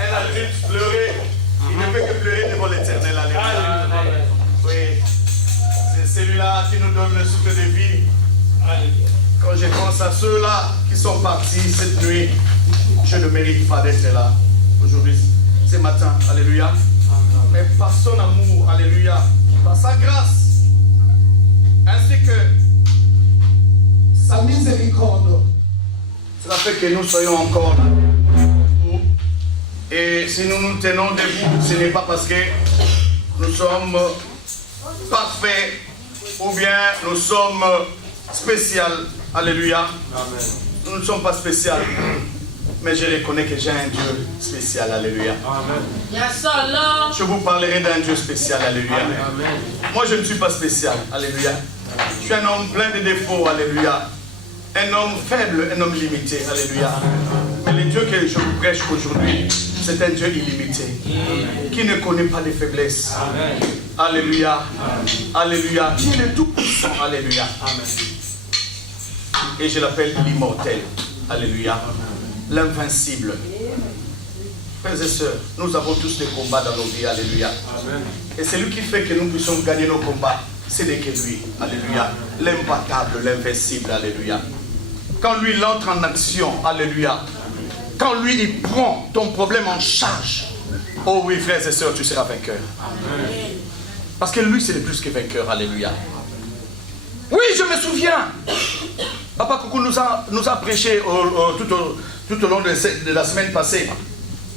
Un adulte pleurer, il ne peut que pleurer devant l'Éternel. Alléluia. Oui. C'est celui-là qui nous donne le souffle de vie. Quand je pense à ceux-là qui sont partis cette nuit, je ne mérite pas d'être là aujourd'hui, ce matin. Alléluia. Mais par son amour, alléluia, par sa grâce, ainsi que sa miséricorde, cela fait que nous soyons encore là. Et si nous nous tenons debout, ce n'est pas parce que nous sommes parfaits ou bien nous sommes spéciaux. Alléluia. Amen. Nous ne sommes pas spéciaux. Mais je reconnais que j'ai un Dieu spécial. Alléluia. Amen. Yes, je vous parlerai d'un Dieu spécial. Alléluia. Amen. Moi, je ne suis pas spécial. Alléluia. Je suis un homme plein de défauts. Alléluia. Un homme faible, un homme limité. Alléluia. Mais le Dieu que je vous prêche aujourd'hui, c'est un Dieu illimité. Qui ne connaît pas de faiblesses. Amen. Alléluia. Alléluia. Qui est le tout-puissant. Alléluia. Amen. Et je l'appelle l'immortel. Alléluia. L'invincible. Frères et sœurs, nous avons tous des combats dans nos vies. Alléluia. Amen. Et c'est lui qui fait que nous puissions gagner nos combats. Ce n'est que lui. Alléluia. L'imbattable, l'invincible. Alléluia. Quand lui, il entre en action. Alléluia. Quand lui, il prend ton problème en charge. Oh oui, frères et sœurs, tu seras vainqueur. Amen. Parce que lui, c'est le plus que vainqueur. Alléluia. Oui, je me souviens. Papa Coucou nous a prêché tout au long de la semaine passée.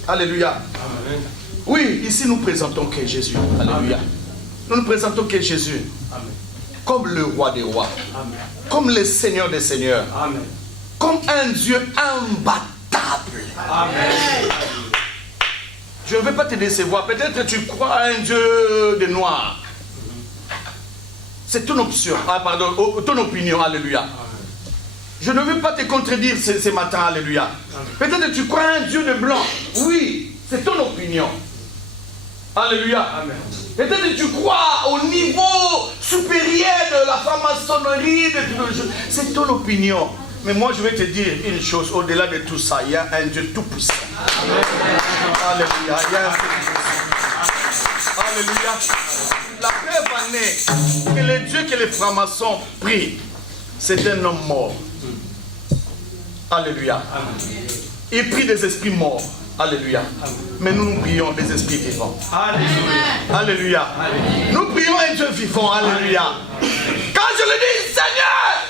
Alléluia. Amen. Oui, ici nous présentons que Jésus. Alléluia. Amen. Nous nous présentons que Jésus. Amen. Comme le roi des rois. Amen. Comme le Seigneur des seigneurs. Amen. Comme un Dieu imbattable. Amen. Je ne vais pas te décevoir. Peut-être que tu crois à un Dieu de noir. C'est ton option. Ah, pardon, ton opinion. Alléluia. Amen. Je ne veux pas te contredire ce matin. Alléluia. Peut-être que tu crois à un Dieu de blanc. Oui, c'est ton opinion. Alléluia. Amen. Peut-être que tu crois au niveau supérieur de la franc-maçonnerie. C'est ton opinion. Mais moi, je vais te dire une chose. Au-delà de tout ça, il y a un Dieu tout-puissant. Alléluia. Il y a un Dieu tout-puissant. Alléluia. La preuve en est que le Dieu que les francs-maçons prient, c'est un homme mort. Alléluia. Amen. Il prie des esprits morts. Alléluia. Amen. Mais nous prions des esprits vivants. Alléluia. Alléluia. Alléluia. Nous prions un Dieu vivant. Alléluia. Quand je le dis, Seigneur,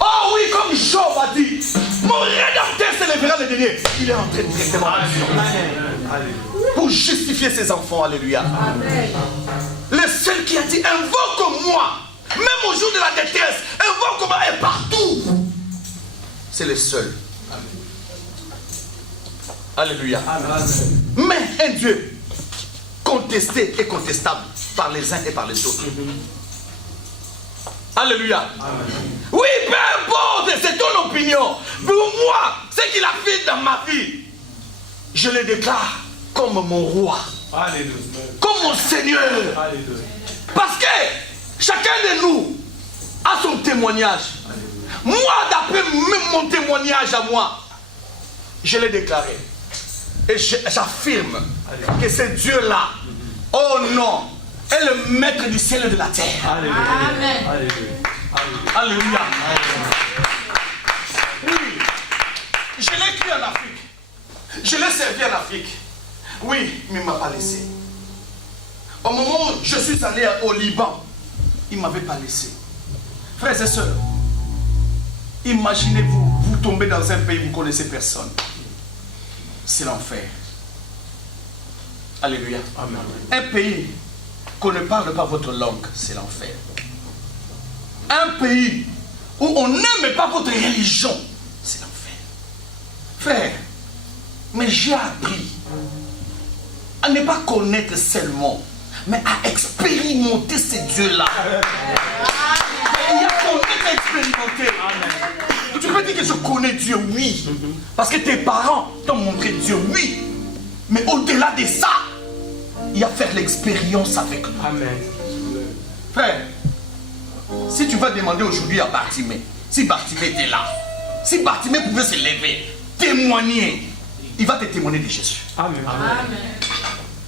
oh oui, comme Job a dit, mon rédempteur s'élèvera le dernier. Il est en train de traiter mon action pour justifier ses enfants. Alléluia. Amen. Le seul qui a dit, invoque-moi, même au jour de la détresse, invoque-moi et partout. C'est le seul. Amen. Alléluia. Amen. Mais un Dieu contesté et contestable par les uns et par les autres. Alléluia. Amen. Oui, peu importe, c'est ton opinion. Pour moi, ce qu'il a fait dans ma vie, je le déclare comme mon roi. Alléluia. Comme mon Seigneur. Alléluia. Parce que chacun de nous a son témoignage. Alléluia. Moi, d'après mon témoignage à moi, je l'ai déclaré. Et j'affirme que ce Dieu-là, oh non, est le maître du ciel et de la terre. Alléluia. Amen. Alléluia. Alléluia. Oui, je l'ai cru en Afrique. Je l'ai servi en Afrique. Oui, mais il ne m'a pas laissé. Au moment où je suis allé au Liban, il ne m'avait pas laissé. Frères et sœurs, imaginez-vous, vous tombez dans un pays où vous ne connaissez personne. C'est l'enfer. Alléluia. Amen. Un pays qu'on ne parle pas votre langue, c'est l'enfer. Un pays où on n'aime pas votre religion, c'est l'enfer. Frère, mais j'ai appris à ne pas connaître seulement, mais à expérimenter ces dieux-là. Il y a connaître et expérimenter. Amen. Tu peux dire que je connais Dieu, oui. Parce que tes parents t'ont montré Dieu, oui. Mais au-delà de ça, il y a faire l'expérience avec nous. Amen. Frère, si tu vas demander aujourd'hui à Bartimée, si Bartimée était là, si Bartimée pouvait se lever, témoigner, il va te témoigner de Jésus. Amen.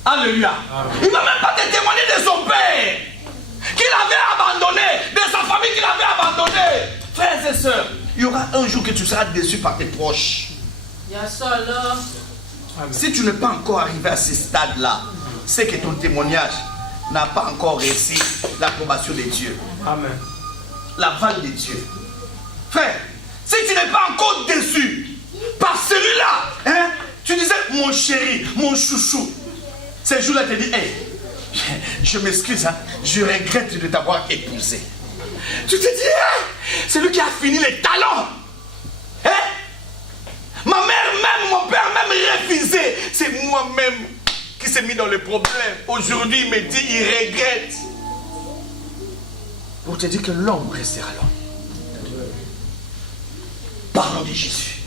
Alléluia. Il ne va même pas te témoigner de son père, qu'il avait abandonné, de sa famille qu'il avait abandonné. Frères et sœurs, il y aura un jour que tu seras déçu par tes proches. Si tu n'es pas encore arrivé à ce stade-là, c'est que ton témoignage n'a pas encore réussi l'approbation de Dieu. Amen. L'aval de Dieu. Frère, si tu n'es pas encore déçu par celui-là, hein, tu disais mon chéri, mon chouchou. Ce jour-là, tu te dis, hey, je m'excuse, hein, je regrette de t'avoir épousé. Tu te dis, hey, c'est lui qui a fini les talents. Hein? Ma mère même, mon père même refusé. C'est moi-même qui s'est mis dans le problème. Aujourd'hui, il me dit, il regrette. Pour te dire que l'homme restera l'homme. Parlons de Jésus.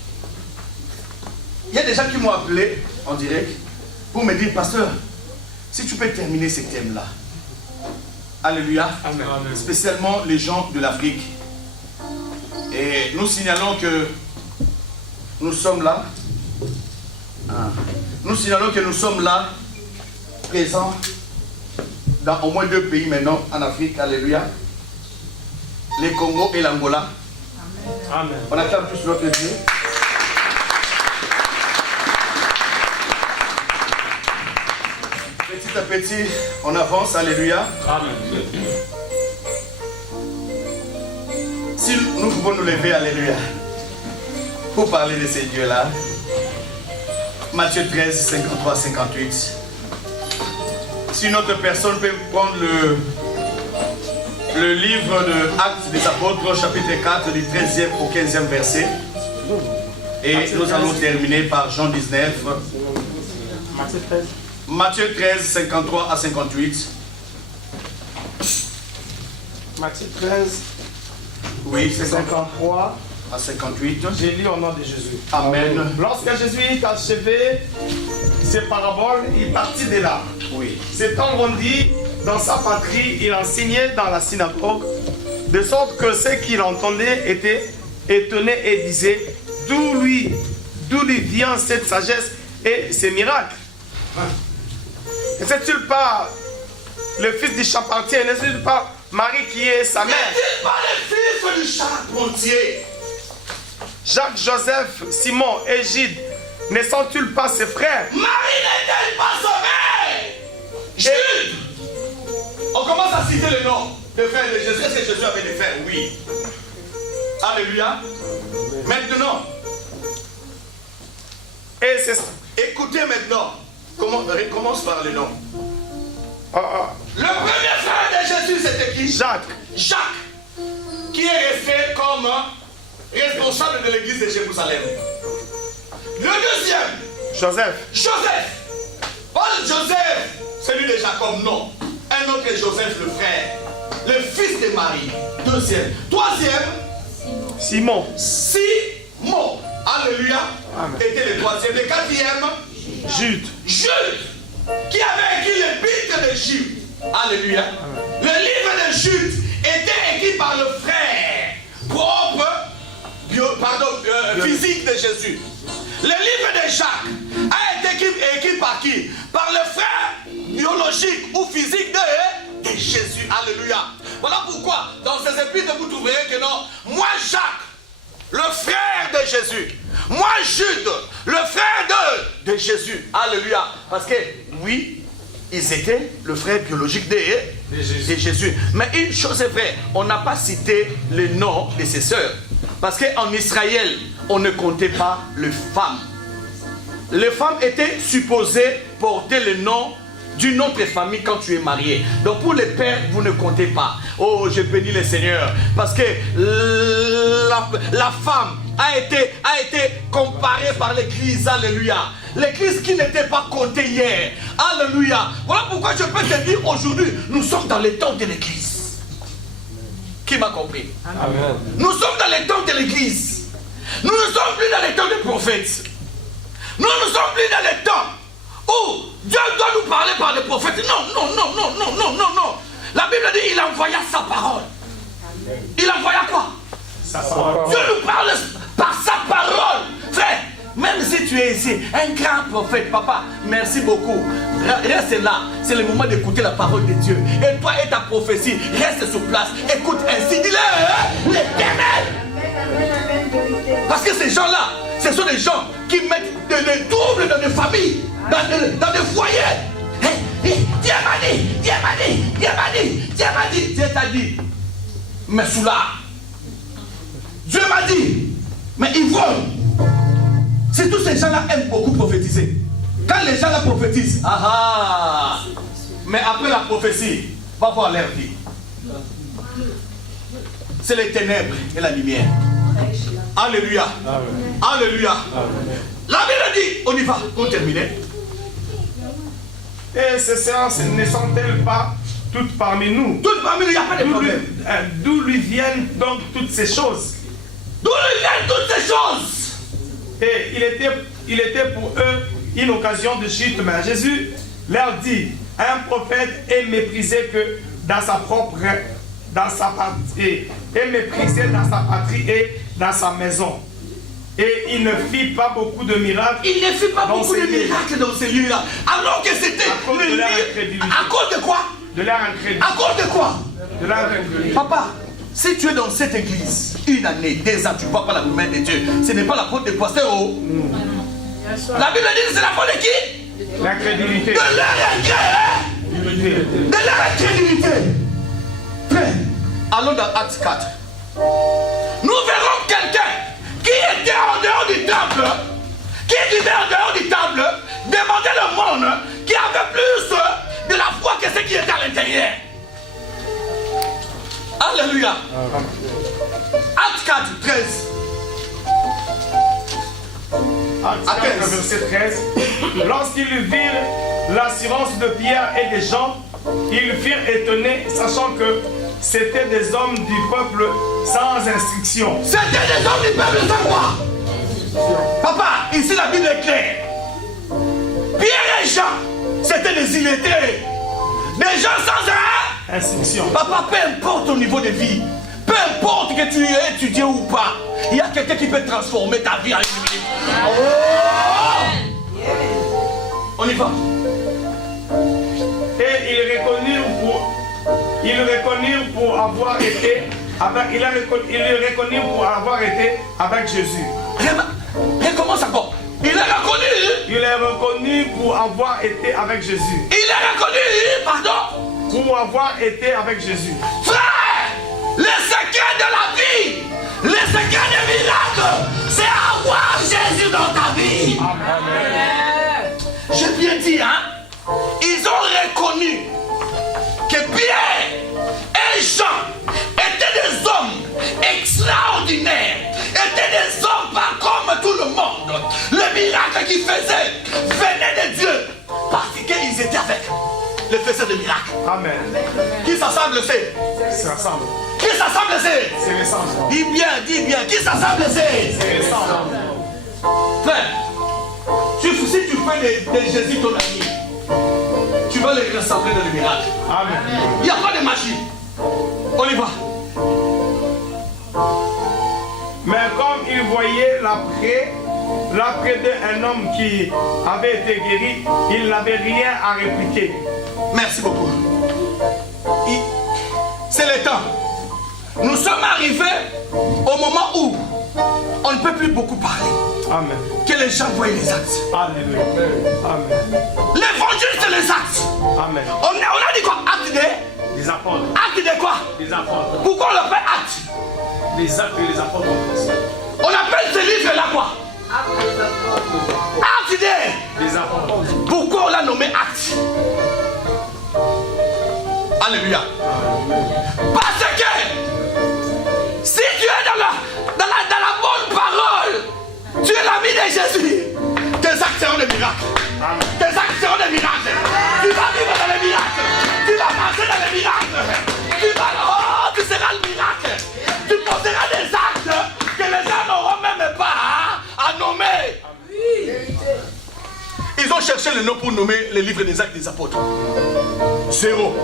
Il y a des gens qui m'ont appelé en direct pour me dire, pasteur, si tu peux terminer ce thème-là. Alléluia. Amen. Spécialement les gens de l'Afrique. Et nous signalons que nous sommes là. Nous signalons que nous sommes là, présents dans au moins 2 pays maintenant en Afrique. Alléluia. Les Congo et l'Angola. Amen. On acclame tous notre Dieu. Petit à petit, on avance. Alléluia. Amen. Si nous pouvons nous lever, alléluia, pour parler de ces dieux-là. Matthieu 13, 53, 58. Si notre personne peut prendre le livre de Actes des Apôtres, chapitre 4, du 13e au 15e verset. Et nous allons terminer par Jean 19. Matthieu 13. Matthieu 13, 53 à 58. Matthieu 13. Oui, 53 à 58. J'ai lu au nom de Jésus. Amen. Lorsque Jésus eut achevé ses paraboles, il partit de là. Oui. S'étant rendu dans sa patrie, il enseignait dans la synagogue, de sorte que ceux qui l'entendaient étaient étonnés et disaient, d'où lui vient cette sagesse et ces miracles? Ne c'est-il pas le fils du charpentier? Ne c'est-il pas Marie qui est sa mère? N'est-il pas le fils du charpentier? Jacques, Joseph, Simon et Jude, ne sont-ils pas ses frères? Marie n'est-elle pas sa mère? Jude. On commence à citer le nom de frères de Jésus. Est-ce que Jésus avait des frères? Oui. Alléluia. Maintenant, Et c'est... écoutez maintenant. Commence par le nom. Le premier frère de Jésus, c'était qui? Jacques. Jacques, qui est resté comme responsable de l'église de Jérusalem. Le deuxième, Joseph. Joseph. Pas Joseph, celui de Jacob, non. Un autre est Joseph, le frère, le fils de Marie. Deuxième. Troisième, Simon. Simon. Alléluia. Amen. Était le troisième. Le quatrième, Jude. Jude, qui avait écrit l'épître de Jude. Alléluia. Amen. Le livre de Jude était écrit par le frère propre, physique de Jésus. Le livre de Jacques a été écrit par qui? Par le frère biologique ou physique de Jésus. Alléluia. Voilà pourquoi dans ces épîtres vous trouverez que non, moi Jacques, le frère de Jésus, moi Jude, le frère de Jésus. Alléluia. Parce que oui, ils étaient le frère biologique de Jésus. Mais une chose est vraie, on n'a pas cité le nom de ses sœurs. Parce qu'en Israël, on ne comptait pas les femmes. Les femmes étaient supposées porter le nom d'une autre famille quand tu es marié. Donc pour les pères, vous ne comptez pas. Oh, je bénis le Seigneur. Parce que la femme a été comparée par l'église. Alléluia. L'église qui n'était pas comptée hier. Alléluia. Voilà pourquoi je peux te dire aujourd'hui, nous sommes dans les temps de l'église. Qui m'a compris? Amen. Nous sommes dans les temps de l'église. Nous ne sommes plus dans les temps des prophètes. Nous ne sommes plus dans les temps où Dieu doit nous parler par les prophètes. Non. La Bible dit il envoya sa parole. Il envoya quoi? Sa parole. Dieu nous parle par sa parole. Frère, même si tu es ici, un grand prophète, papa, merci beaucoup. Reste là, c'est le moment d'écouter la parole de Dieu. Et toi et ta prophétie, reste sur place, écoute ainsi, dis-le, l'Éternel. Parce que ces gens-là, ce sont des gens qui mettent des troubles dans des familles, dans des foyers. Dieu t'a dit, mais Soula, Dieu m'a dit, mais ivrogne. C'est tous ces gens-là aiment beaucoup prophétiser. Quand les gens là prophétisent, mais après la prophétie, va voir leur vie. C'est les ténèbres et la lumière. Alléluia. Alléluia. La Bible dit, on y va, pour terminer. Et ces séances ne sont-elles pas toutes parmi nous? Toutes parmi nous, il n'y a pas de problème. D'où lui viennent donc toutes ces choses? D'où lui viennent toutes ces choses? Et il était pour eux une occasion de chute. Mais Jésus leur dit, un prophète est méprisé que dans sa patrie, est méprisé dans sa patrie et dans sa maison. Et il ne fit pas beaucoup de miracles. Il ne fit pas beaucoup de miracles dans ces lieux-là. Alors que c'était le lieu. À cause de quoi? De leur incrédulité. À cause de quoi? De leur incrédulité. Papa, si tu es dans cette église, une année, 2 ans, tu ne vois pas la main de Dieu. Ce n'est pas la faute des pasteurs. La Bible dit que c'est la faute de qui? L'incrédulité. De leur incrédulité. De leur incrédulité. Allons dans Actes 4. Nous verrons quelqu'un qui était en dehors du temple, qui vivait en dehors du temple, demandait le monde, qui avait plus de la foi que ce qui était à l'intérieur. Alléluia. Actes 4, 13. Actes 4, verset 13. Lorsqu'ils virent l'assurance de Pierre et des gens, ils furent étonnés, sachant que c'était des hommes du peuple sans instruction. C'était des hommes du peuple sans quoi? Papa, ici la Bible est claire. Pierre et Jean, c'était des illettrés. Des gens sans instruction. Papa, peu importe ton niveau de vie, peu importe que tu aies étudié ou pas, il y a quelqu'un qui peut transformer ta vie en une minute. Oh! On y va. Et ils reconnurent pour avoir été avec Jésus. Recommence encore. Il est reconnu. Il est reconnu pour avoir été avec Jésus. Il est reconnu, pardon. Pour avoir été avec Jésus. Frère, le secret de la vie, le secret des miracles, c'est avoir Jésus dans ta vie. Amen. J'ai bien dit, hein? Ils ont reconnu que Pierre et Jean étaient des hommes extraordinaires, étaient des hommes pas comme tout le monde. Le miracle qu'ils faisaient venait de Dieu parce qu'ils étaient avec le faiseur de miracles. Amen. Qui s'assemble, c'est? C'est ensemble. Qui s'assemble, c'est? C'est l'essence. Dis bien, qui s'assemble, c'est? C'est l'essence. Frère, si tu fais de Jésus ton ami, tu vas les rassembler dans le miracle. Amen. Il n'y a pas de magie. On y va. Mais comme il voyait l'après d'un homme qui avait été guéri, il n'avait rien à répliquer. Merci beaucoup. C'est le temps. Nous sommes arrivés au moment où on ne peut plus beaucoup parler. Amen. Que les gens voient les actes. Alléluia. Amen. L'évangile, c'est les actes. Amen. On a dit quoi? Acte des apôtres. Acte de quoi? Des apôtres. Pourquoi on l'appelle acte? Les actes des apôtres. On appelle ce livre-là quoi? Acte des apôtres. Pourquoi on l'a nommé acte? Alléluia. Parce que si tu es dans la bonne parole, tu es l'ami de Jésus, tes actes seront des miracles. Tes actes seront des miracles. Tu vas vivre dans les miracles. Tu vas marcher dans les miracles. Tu seras le miracle. Tu poseras des actes que les gens n'auront même pas à nommer. Ils ont cherché le nom pour nommer le livre des actes des apôtres. 0.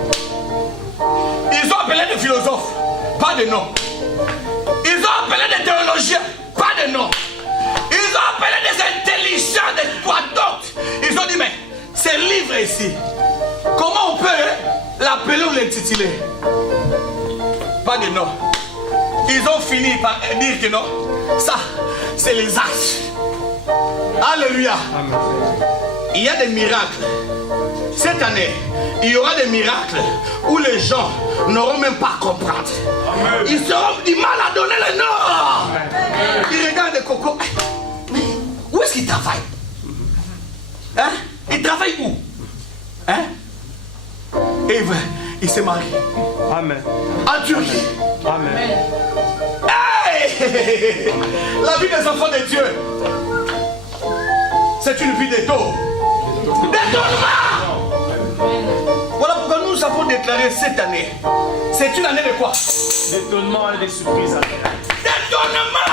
Ils ont appelé des philosophes, pas de nom. Ils ont appelé des théologiens, pas de nom. Ils Ils ont appelé des intelligents, des quadoctes. Ils ont dit, mais ce livre ici, comment on peut l'appeler ou l'intituler? Pas de nom. Ils ont fini par dire que non, ça, c'est les actes. Alléluia. Amen. Il y a des miracles. Cette année, il y aura des miracles où les gens n'auront même pas à comprendre. Amen. Ils auront du mal à donner le nom. Amen. Ils regardent Coco. Mais où est-ce qu'il travaille? Hein? Il travaille où? Hein? Et il s'est marié. Amen. En Turquie. Amen. Hey! La vie des enfants de Dieu, c'est une vie d'étonnement. Voilà pourquoi nous avons déclaré cette année. C'est une année de quoi? D'étonnement et de surprises. D'étonnement!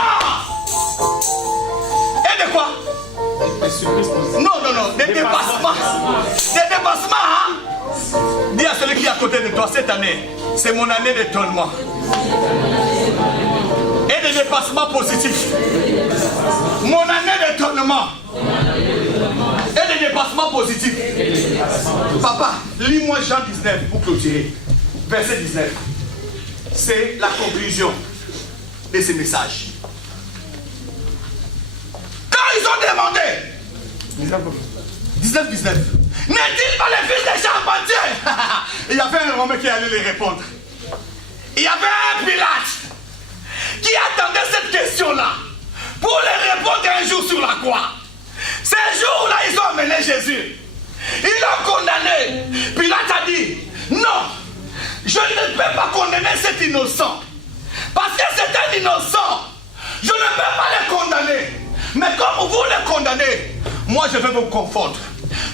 Et de quoi? Des surprises positives. Non, des dépassements. Des dépassements, hein? Dis à celui qui est à côté de toi, cette année, c'est mon année d'étonnement. Et de dépassement positif. Mon année d'étonnement. Et de dépassement positif. Papa, lis-moi Jean 19 pour clôturer. Verset 19. C'est la conclusion de ce message. Quand ils ont demandé 19. N'est-il pas le fils des charpentiers? Il y avait un Romain qui allait les répondre. Il y avait un Pilate qui attendait cette question-là pour les répondre un jour sur la croix. Ce jour-là, ils ont amené Jésus. Ils l'ont condamné. Pilate a dit, non, je ne peux pas condamner cet innocent. Parce que c'est un innocent. Je ne peux pas le condamner. Mais comme vous le condamnez, moi je vais vous confondre.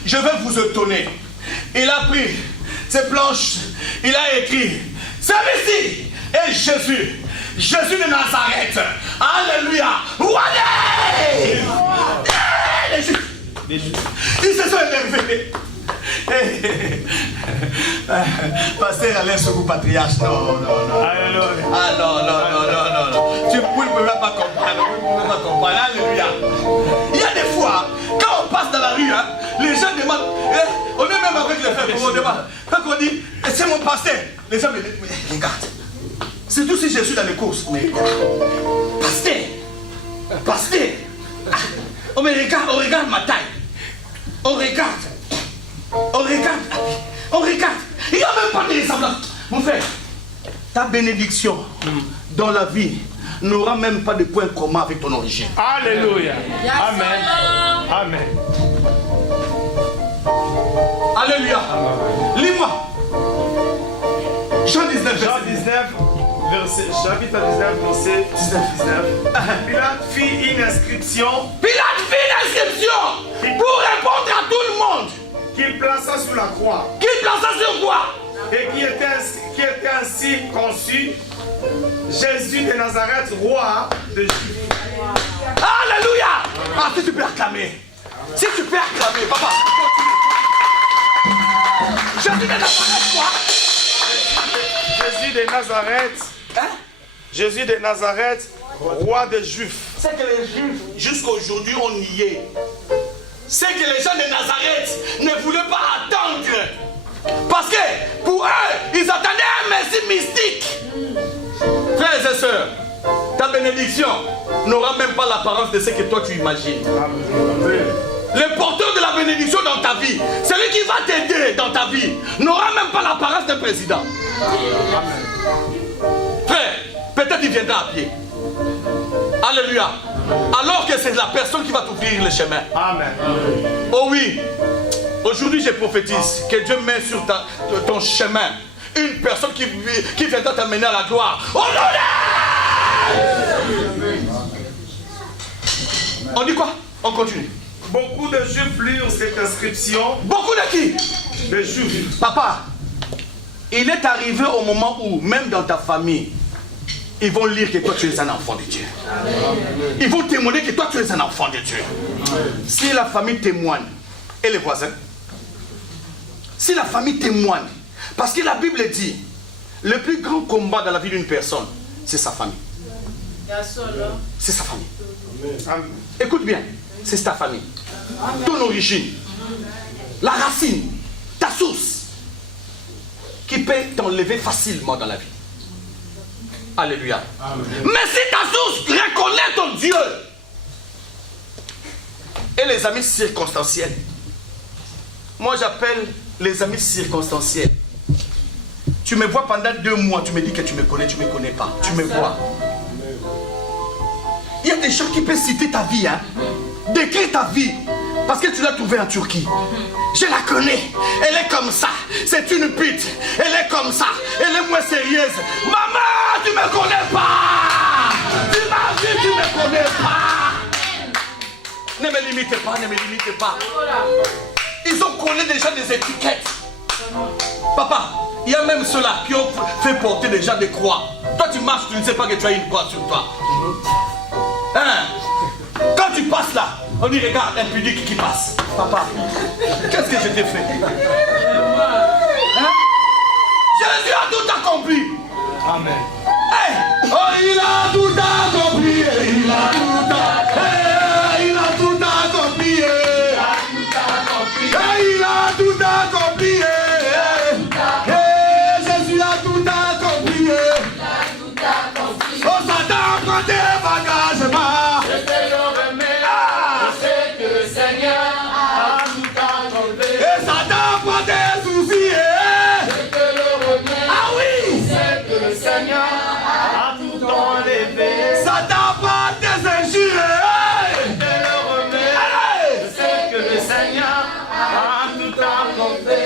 Je vais vous étonner. Il a pris ses planches, il a écrit, celui-ci est Jésus. Jésus de Nazareth. Alléluia. Allez! Ils se sont énervés. Pasteur Alain Sogou patriarche. Non. Ah non. Tu ne peux même pas comprendre. Alléluia. Il y a des fois, quand on passe dans la rue, hein, les gens demandent, on est même avec les frères, on demande. Quand on dit, c'est mon pasteur, les gens me disent, mais regarde. Surtout si je suis dans les courses. Mais pasteur. On me regarde, on regarde ma taille. On regarde. Il n'y a même pas de ressemblance. Mon frère, ta bénédiction dans la vie n'aura même pas de point commun avec ton origine. Alléluia. Amen. Alléluia. Lis-moi. Jean 19, chapitre 19, verset 19. Pilate fit une inscription pour répondre à tout le monde. Qu'il plaça sur la croix. Sur quoi? Et qui était ainsi conçu, Jésus de Nazareth, roi de Juifs. Alléluia. Ah, si tu peux acclamer. Papa. Jésus de Nazareth, quoi? Jésus de Nazareth. Hein? Jésus de Nazareth, roi des Juifs. C'est que les Juifs, jusqu'à aujourd'hui, on y est. C'est que les gens de Nazareth ne voulaient pas attendre. Parce que pour eux, ils attendaient un Messie mystique. Frères et sœurs, ta bénédiction n'aura même pas l'apparence de ce que toi tu imagines. Le porteur de la bénédiction dans ta vie, celui qui va t'aider dans ta vie, n'aura même pas l'apparence d'un président. Frère, peut-être il viendra à pied. Alléluia. Alors que c'est la personne qui va t'ouvrir le chemin. Amen. Oh oui. Aujourd'hui, je prophétise que Dieu met sur ton chemin une personne qui viendra t'amener à la gloire. Oh non! On dit quoi? On continue. Beaucoup de Juifs lurent cette inscription. Beaucoup de qui? De Juifs. Papa, il est arrivé au moment où, même dans ta famille, ils vont lire que toi tu es un enfant de Dieu. Ils vont témoigner que toi tu es un enfant de Dieu. Si la famille témoigne, et les voisins, si la famille témoigne, parce que la Bible dit, le plus grand combat dans la vie d'une personne, c'est sa famille. c'est sa famille. Amen. Écoute bien, c'est ta famille. Ton origine, la racine, ta source, qui peut t'enlever facilement dans la vie. Alléluia. Amen. Mais si ta source reconnaît ton Dieu et les amis circonstanciels, moi j'appelle les amis circonstanciels. Tu me vois pendant 2 mois, tu me dis que tu me connais pas. Tu me vois. Il y a des gens qui peuvent citer ta vie, hein, décrire ta vie, parce que tu l'as trouvée en Turquie. Je la connais, elle est comme ça, c'est une pute, elle est comme ça, elle est moins sérieuse. Maman, tu me connais pas, tu m'as vu, tu me connais pas. Ne me limitez pas, ne me limitez pas. Ils ont collé déjà des étiquettes. Papa, il y a même ceux-là qui ont fait porter déjà des croix. Toi tu marches, tu ne sais pas que tu as une croix sur toi. Hein? Quand tu passes là, on dit regarde, un pudique qui passe. Papa, qu'est-ce que je t'ai fait? Hein? Jésus a tout accompli. Amen. Hey! Oh, il a tout accompli. Il a tout accompli. Il a tout accompli. Il a tout accompli. Jésus a tout accompli. Oh, Satan, prends tes bagages, ma. Je te le remets. Je sais que le Seigneur a tout accompli. Et Satan, prends tes soucis. Je te le remets. Ah oui. Je sais que le Seigneur a tout enlevé. Satan, prends tes injures. Je te le remets. Je sais que le Seigneur a tout accompli.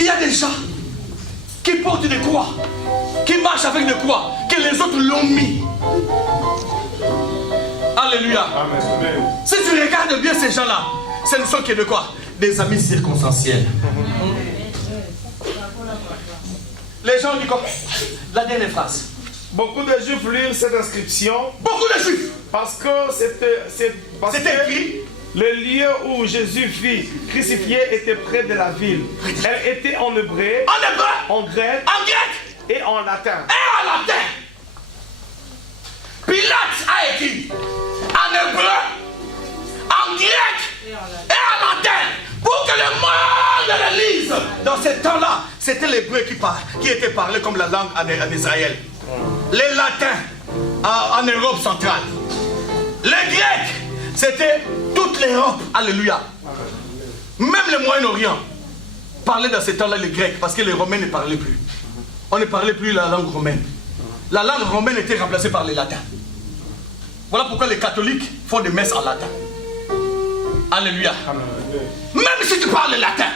Il y a des gens qui portent des croix, qui marchent avec des croix, que les autres l'ont mis. Alléluia. Amen. Si tu regardes bien ces gens-là, ce ne sont que de quoi? Des amis circonstanciels. Les gens disent comme la dernière phrase. Beaucoup de Juifs lirent cette inscription Beaucoup de Juifs. parce que c'était écrit. Le lieu où Jésus fut crucifié était près de la ville. Elle était en hébreu, En hébreu, en grec en grec et en latin. et en latin. Pilate a écrit en hébreu, en grec et en latin pour que le monde le lise. Dans ce temps-là, c'était l'hébreu qui était parlé comme la langue en Israël. Les latins en Europe centrale. Les grecs, c'était toute l'Europe. Alléluia. Même le Moyen-Orient parlait dans ce temps-là les Grecs parce que les Romains ne parlaient plus. On ne parlait plus la langue romaine. La langue romaine était remplacée par les latins. Voilà pourquoi les catholiques font des messes en latin. Alléluia. Même si tu parles latin,